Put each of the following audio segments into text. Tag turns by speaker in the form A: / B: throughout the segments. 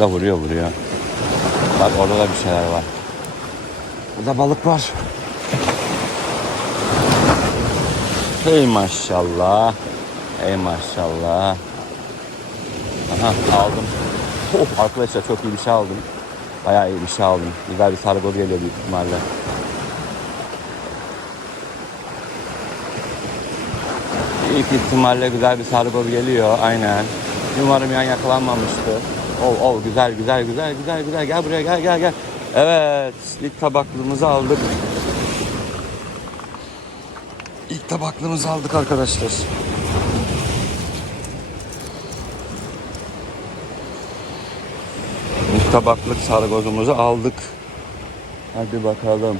A: Da vuruyor vuruyor. Bak orada da bir şeyler var. Burada balık var. Hey maşallah. Hey maşallah. Aha aldım. Oh, arkadaşlar çok iyi bir şey aldım. Bayağı iyi bir şey aldım. Güzel bir sargoz geliyor büyük ihtimalle. Büyük ihtimalle güzel bir sargoz geliyor. Aynen. Umarım yan yakalanmamıştır. Oh oh güzel güzel güzel güzel güzel. Gel buraya gel gel gel. Evet ilk tabaklığımızı aldık. İlk tabaklığımızı aldık arkadaşlar. İlk tabaklık sargozumuzu aldık. Hadi bakalım.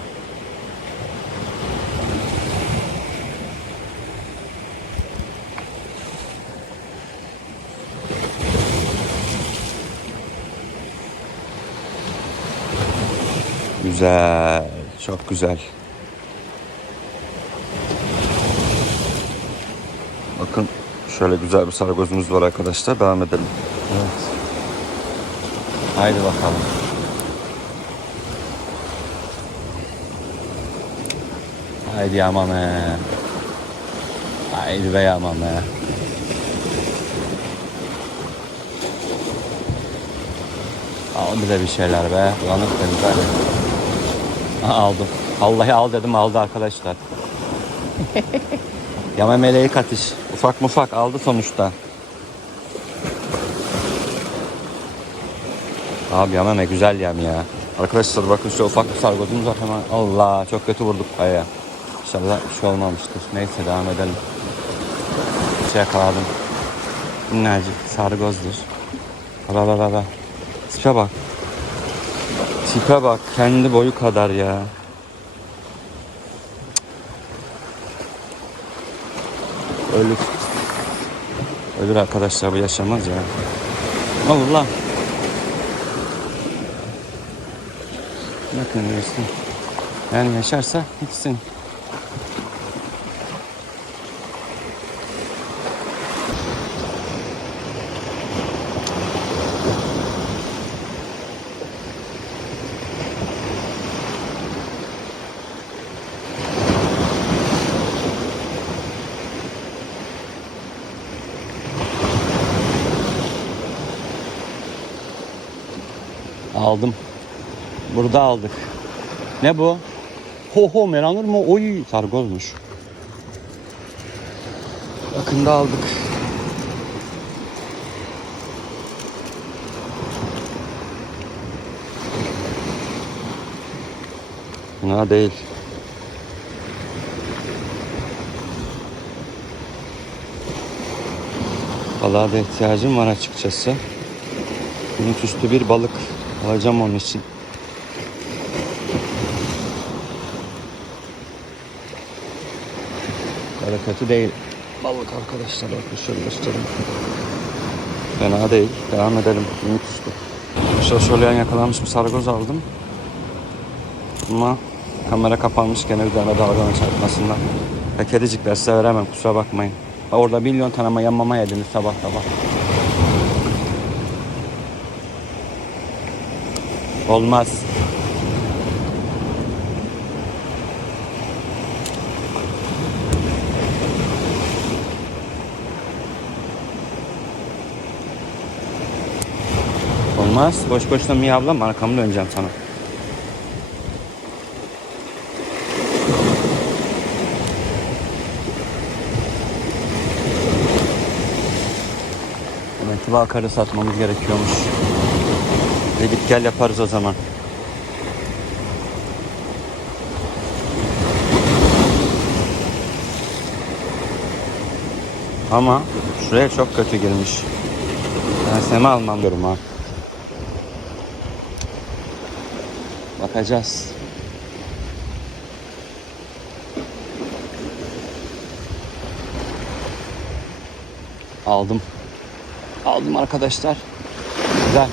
A: Güzel. Çok güzel. Bakın şöyle güzel bir sargozumuz var arkadaşlar. Devam edelim. Evet. Haydi bakalım. Haydi yamame. Haydi be yamame. Al bize bir şeyler be. Ulanık deniz hadi. Aldım. Vallahi al dedim aldı arkadaşlar. Yama meleği katış. Ufak mufak aldı sonuçta. Abi yama ne güzel yem ya. Arkadaşlar bakın şu ufak bir sargozumuz var hemen. Allah çok kötü vurduk kayaya. İnşallah bir şey olmamıştır. Neyse devam edelim. Bir şey yakaladım. Minnacık sargozdur. Baba baba baba. Tipe bak. Tipe bak. Kendi boyu kadar ya. Ölür. Ölür arkadaşlar bu yaşamaz ya. Allah. Bakın diyorsun. Yani yaşarsa gitsin. Aldım. Burada aldık. Ne bu? Ho ho meranur mu? Oy sargozmuş. Yakında aldık. Fena değil. Balığa da ihtiyacım var açıkçası. Yunus üstü bir balık alacağım onun için. Kötü değil. Balık arkadaşlar bakın şöyle göstereyim. Fena değil. Devam edelim. Ümit üstü. Şöyle şöyle yan yakalanmış bir sargoz aldım. Ama kamera kapanmış gene üzerine dalganın çarpmasından. Ve kedicikler size veremem kusura bakmayın. Orada milyon tane ama yanmama yediniz sabah sabah. Olmaz. Olmaz. Boş boşuna miyavlama arkamı döneceğim sana. Metiba akarı satmamız gerekiyormuş. Ve git gel yaparız o zaman. Ama şuraya çok kötü girmiş. Ben seni almam diyorum ha. Bakacağız. Aldım. Aldım arkadaşlar. Güzel.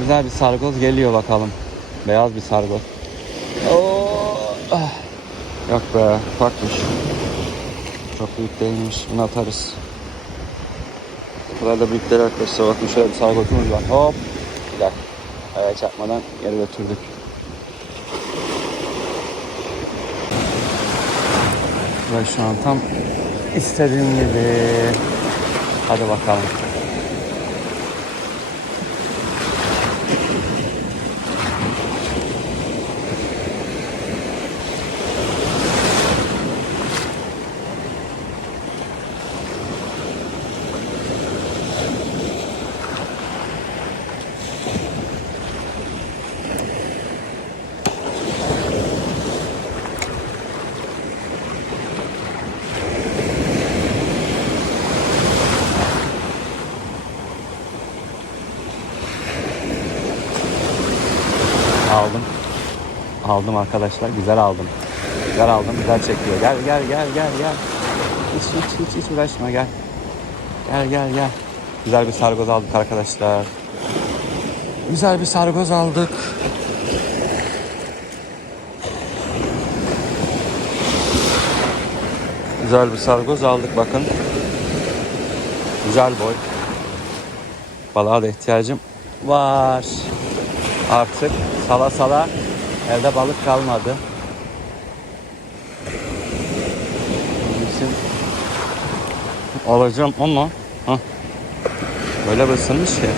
A: Güzel bir sargoz geliyor bakalım. Beyaz bir sargoz. Oo. ah. Yok be ufakmış. Çok büyük değilmiş. Bunu atarız. Ortalarda büyükler arkadaşlar bakın şöyle bir sargotumuz var. Hop. Güzel. Ayağa çarpmadan geri götürdük. Ve şu an tam istediğim gibi. Hadi bakalım. Aldım. Aldım arkadaşlar. Güzel aldım. Güzel aldım. Güzel çekiyor. Gel gel gel gel gel. Hiç hiç hiç, hiç uğraşma gel. Gel gel gel. Güzel bir sargoz aldık arkadaşlar. Güzel bir sargoz aldık. Güzel bir sargoz aldık bakın. Güzel boy. Balığa da ihtiyacım var. Artık sala sala evde balık kalmadı. İçin alacağım ama hah, böyle bir ısınmış ki.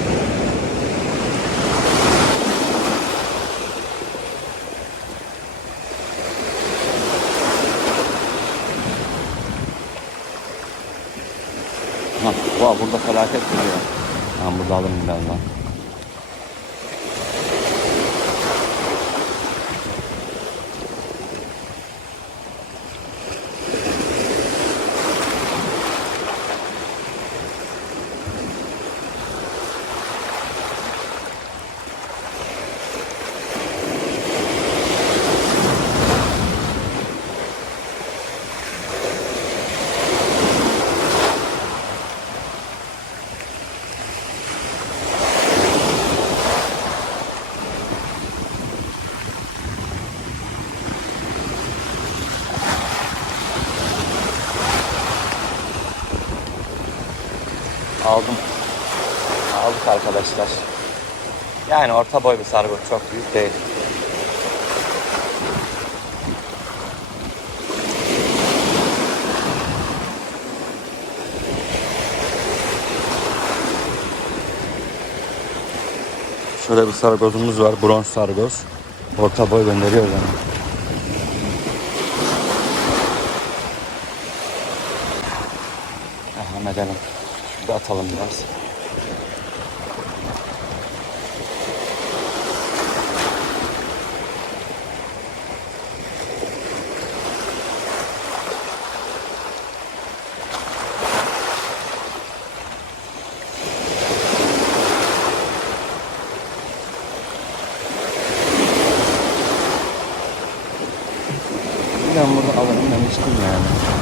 A: Hah, vah, burada felaket duruyor. Tamam burada alırım birazdan. Aldım. Aldık arkadaşlar. Yani orta boy bir sargı çok büyük değil. Şöyle bir sargozumuz var. Bronz sargoz. Orta boy gönderiyor yani. Devam edelim. Atalım biraz. Ben burada alırım demiştim yani.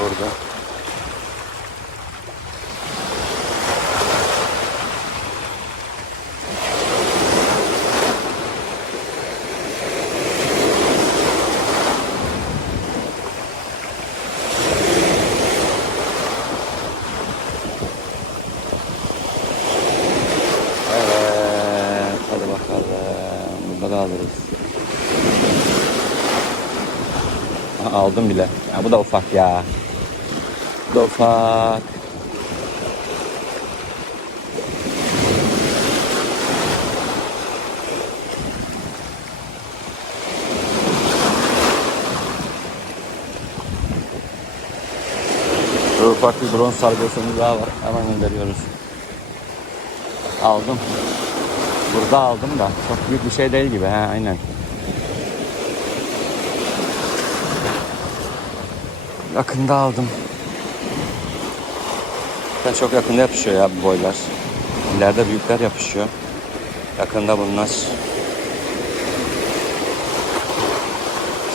A: Orada. Evet, hadi bakalım. Burada da alırız. Aldım bile. Ya, bu da ufak ya. Da ufak. Bir bronz sargosumuz daha var. Hemen gönderiyoruz. Aldım. Burada aldım da çok büyük bir şey değil gibi. He, aynen. Yakında aldım. Ben çok yakında yapışıyor ya bu boylar. İleride büyükler yapışıyor. Yakında bunlar.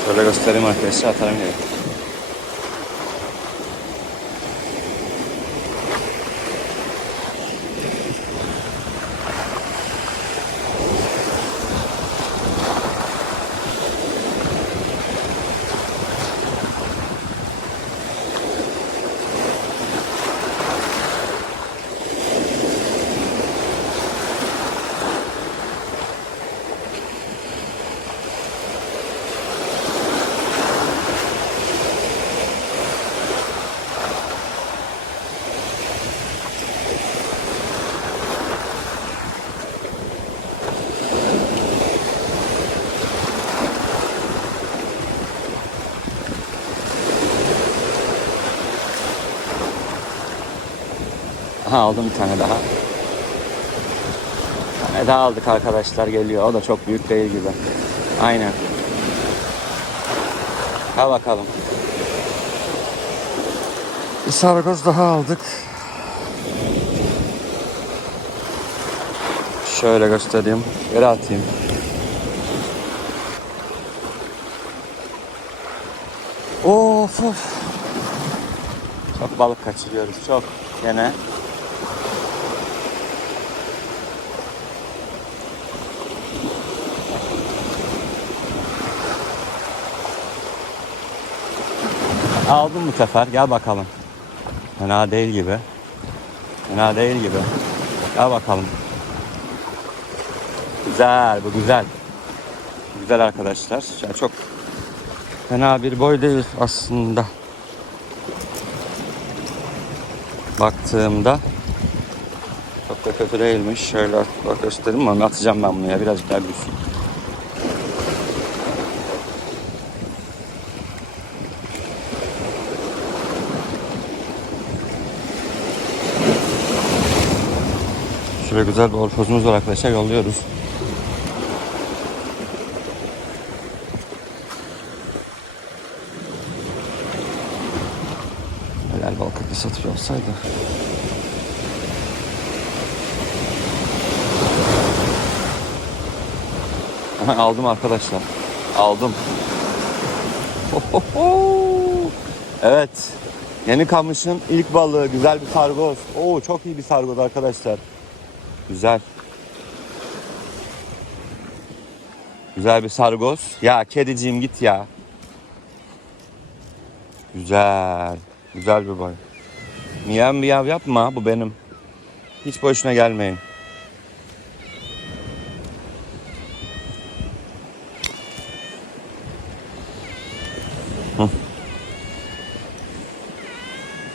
A: Şöyle göstereyim arkadaşlar atarım geri. Aha aldım bir tane daha. Bir tane daha aldık arkadaşlar geliyor. O da çok büyük değil gibi. Aynen. Ha bakalım. Bir sargoz daha aldık. Şöyle göstereyim. Yere atayım. Of of. Çok balık kaçırıyoruz. Çok. Gene. Aldım bu sefer. Gel bakalım. Fena değil gibi. Fena değil gibi. Gel bakalım. Güzel, bu güzel. Güzel arkadaşlar. Yani çok fena bir boy değil aslında. Baktığımda çok da kötü değilmiş. Şöyle göstereyim mi? Atacağım ben bunu ya. Birazcık daha büyüsün. Şöyle güzel bir orfozumuz var arkadaşlar. Yolluyoruz. Helal balık satıyor olsaydı. Aldım arkadaşlar. Aldım. Evet. Yeni kamışın ilk balığı. Güzel bir sargoz. Oo çok iyi bir sargoz arkadaşlar. Güzel. Güzel bir sargoz. Ya kediciğim git ya. Güzel. Güzel bir boy. Miyav miyav yapma. Bu benim. Hiç boşuna gelmeyin.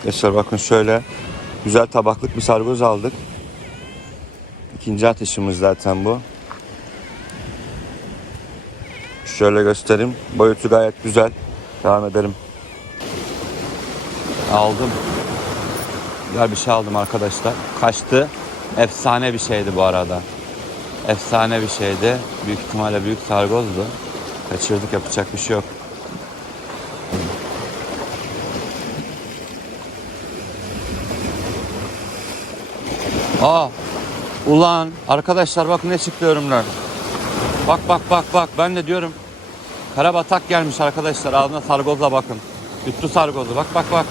A: Arkadaşlar bakın şöyle güzel tabaklık bir sargoz aldık. İkinci ateşimiz zaten bu. Şöyle göstereyim. Boyutu gayet güzel. Devam edelim. Aldım. Güzel bir şey aldım arkadaşlar. Kaçtı. Efsane bir şeydi bu arada. Efsane bir şeydi. Büyük ihtimalle büyük sargozdu. Kaçırdık yapacak bir şey yok. Aa, ulan arkadaşlar bak ne çıktı yorumlar. Bak bak bak bak ben de diyorum. Karabatak gelmiş arkadaşlar ağzına sargozla bakın. Yuttu sargozu bak bak bak.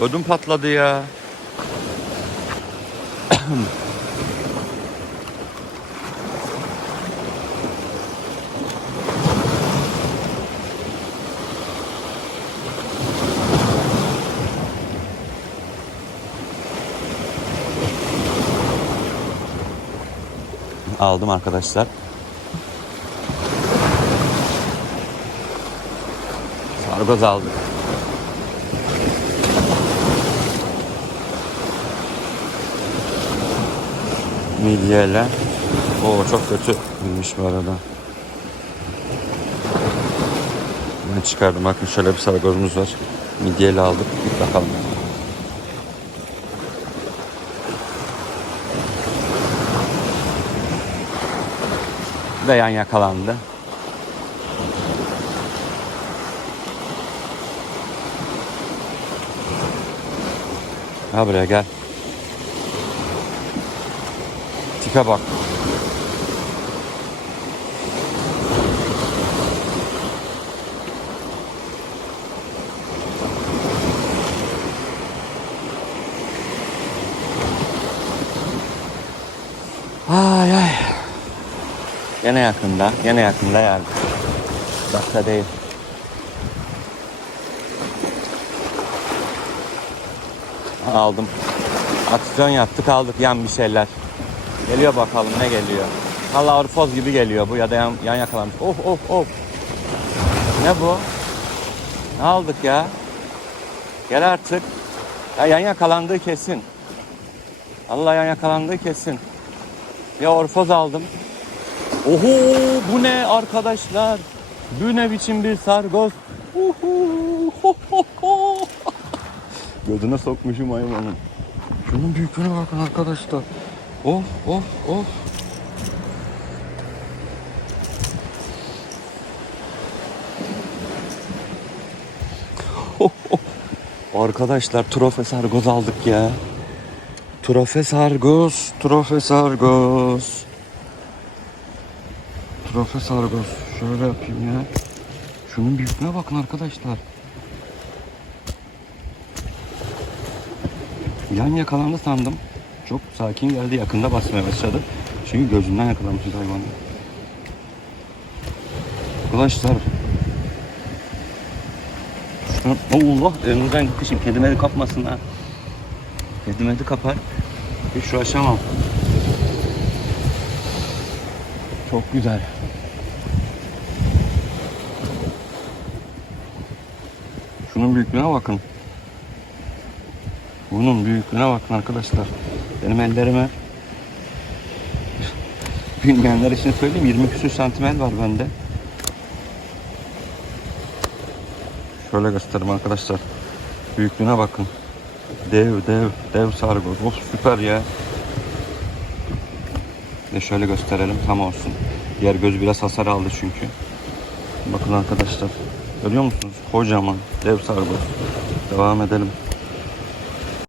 A: Ödüm patladı ya. Aldım arkadaşlar. Sargoz aldık. Midyeyle. Oo çok kötü bilmiş bu arada. Ben çıkardım. Bakın şöyle bir sargozumuz var. Midyeyle aldık. Bir bakalım. Ve yan yakalandı. Ha buraya gel. Tipe bak. Ay. Gene yakında, gene yakında yani. Dakika değil. Aldım. Aksiyon yaptık aldık yan bir şeyler. Geliyor bakalım ne geliyor. Valla orfoz gibi geliyor bu ya da yan, yan yakalanmış. Of of of. Ne bu? Ne aldık ya? Gel artık. Ya yan yakalandığı kesin. Allah yan yakalandığı kesin. Ya orfoz aldım. Oho bu ne arkadaşlar? Bu ne biçim bir sargoz? Gözüne sokmuşum hayvanın. Şunun büyüklüğüne bakın arkadaşlar. Of of of. Arkadaşlar trofe sargoz aldık ya. Trofe sargoz, trofe sargoz. Trofe sargoz. Şöyle yapayım ya. Şunun büyüklüğüne bakın arkadaşlar. Yan yakalandı sandım. Çok sakin geldi. Yakında basmaya başladı. Çünkü gözünden yakalamışız hayvanı. Arkadaşlar. Şunu... Allah elimizden gitti şimdi. Kedime de kapmasın ha. Kedime de kapar. Hiç uğraşamam. Çok güzel. Şunun büyüklüğüne bakın. Bunun büyüklüğüne bakın arkadaşlar. Benim ellerime bilmeyenler için söyleyeyim 20 küsür santim el var bende. Şöyle göstereyim arkadaşlar. Büyüklüğüne bakın. Dev dev dev sargoz. Of süper ya. De şöyle gösterelim tam olsun. Diğer göz biraz hasar aldı çünkü. Bakın arkadaşlar. Görüyor musunuz? Kocaman dev sargoz. Devam edelim.